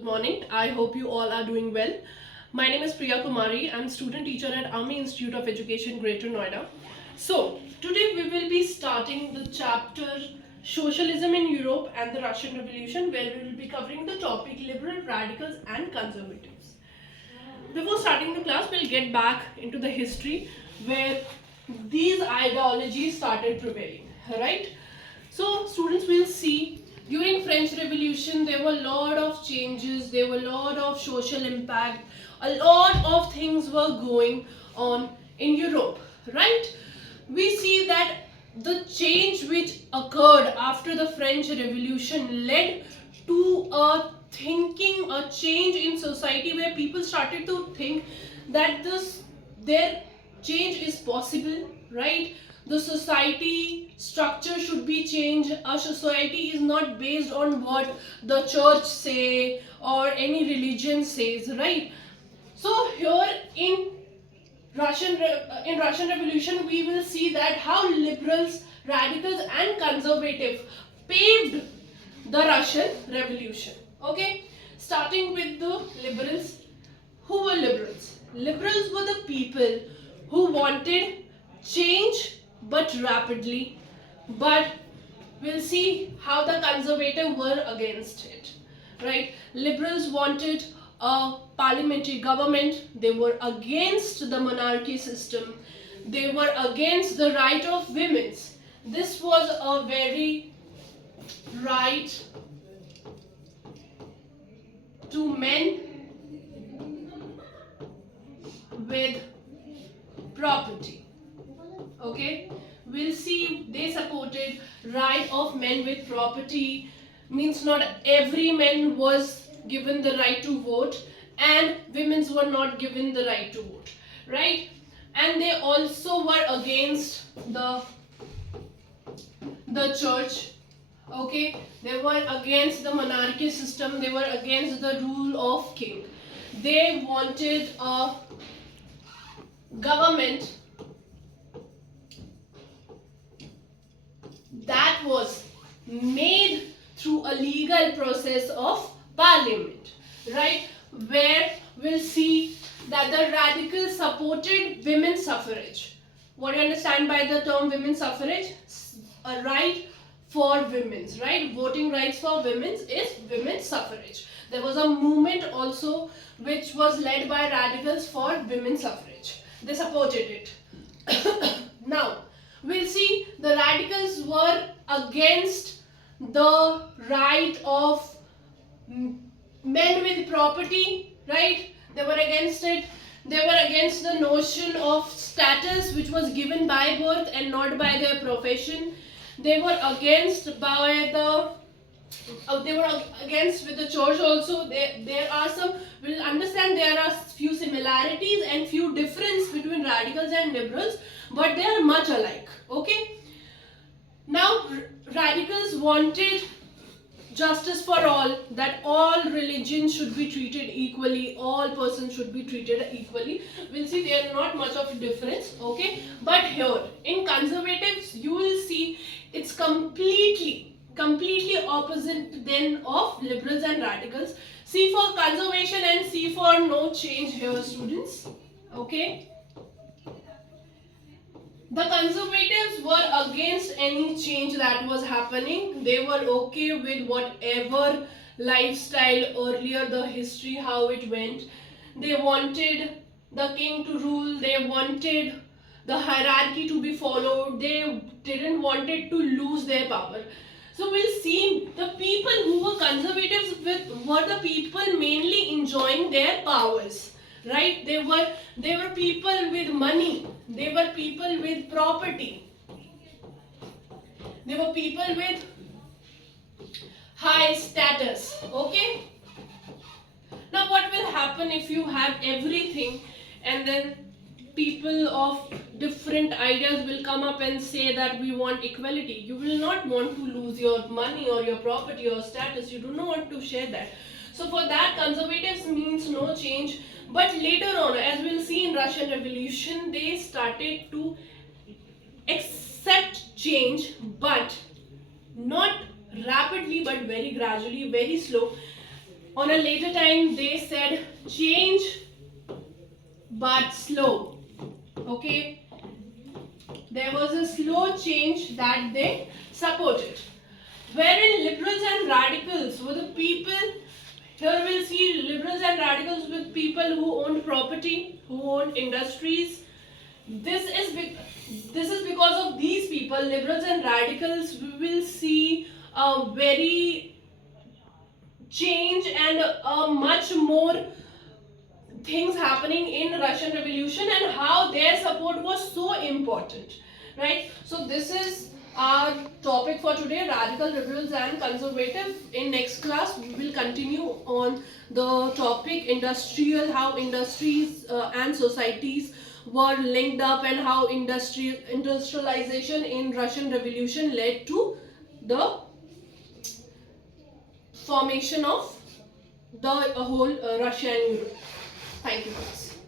Good morning. I hope you all are doing well. My name is Priya Kumari. I'm student teacher at Army Institute of Education, Greater Noida. So, today we will be starting the chapter Socialism in Europe and the Russian Revolution, where we will be covering the topic liberal, radicals, and conservatives. Before starting the class, we'll get back into the history where these ideologies started prevailing, right? So students will see during French Revolution there were a lot of changes, there were a lot of social impact, a lot of things were going on in Europe, right? We see that the change which occurred after the French Revolution led to a thinking, a change in society where people started to think that their change is possible, right? The society structure should be changed. A society is not based on what the church say or any religion says, right? So here in Russian Revolution, we will see that how liberals, radicals, and conservative paved the Russian Revolution. Okay, starting with the liberals. Who were liberals? Liberals were the people who wanted change but rapidly. But we'll see how the conservative were against it. Right? Liberals wanted a parliamentary government. They were against the monarchy system. They were against the right of women. This was a very right to men with property. Okay, we'll see they supported right of men with property, means not every man was given the right to vote and women were not given the right to vote, right? And they also were against the church. Okay, they were against the monarchy system, they were against the rule of king. They wanted a government that was made through a legal process of parliament, right? Where we'll see that the radicals supported women's suffrage. What do you understand by the term women's suffrage? A right for women's, right? Voting rights for women's is women's suffrage. There was a movement also which was led by radicals for women's suffrage. They supported it. Now, we'll see the radicals were against the right of men with property, right? They were against it. They were against the notion of status which was given by birth and not by their profession. They were against by the they were against with the church also. There are some, we'll understand there are few similarities and few difference between radicals and liberals, but they are much alike. Okay, now radicals wanted justice for all, that all religions should be treated equally, all persons should be treated equally. We'll see there are not much of a difference. Okay, but here in conservatives you will see it's completely opposite then of liberals and radicals. C for conservation and C for no change here, students. Okay, the conservatives were against any change that was happening. They were okay with whatever lifestyle earlier, the history, how it went. They wanted the king to rule. They wanted the hierarchy to be followed. They didn't wanted to lose their power. So we'll see the people who were conservatives were the people mainly enjoying their powers, right? They were people with money, they were people with property, they were people with high status. Okay, now what will happen if you have everything and then people of different ideas will come up and say that we want equality? You will not want to lose your money or your property or status. You do not want to share that. So for that, conservatives means no change. But later on, as we'll see in Russian Revolution, they started to accept change, but not rapidly, but very gradually, very slow. on a later time they said change but slow. Okay, there was a slow change that they supported, wherein liberals and radicals were the people. Here we'll see liberals and radicals with people who owned property, who owned industries. This is because of these people, liberals and radicals, we will see a very change and a much more things happening in Russian Revolution and how their support was so important, right? So this is our topic for today, radical, liberals and conservative. In next class we will continue on the topic industrial, how industries and societies were linked up and how industrialization in Russian Revolution led to the formation of the whole Russia and Europe. Thank you guys.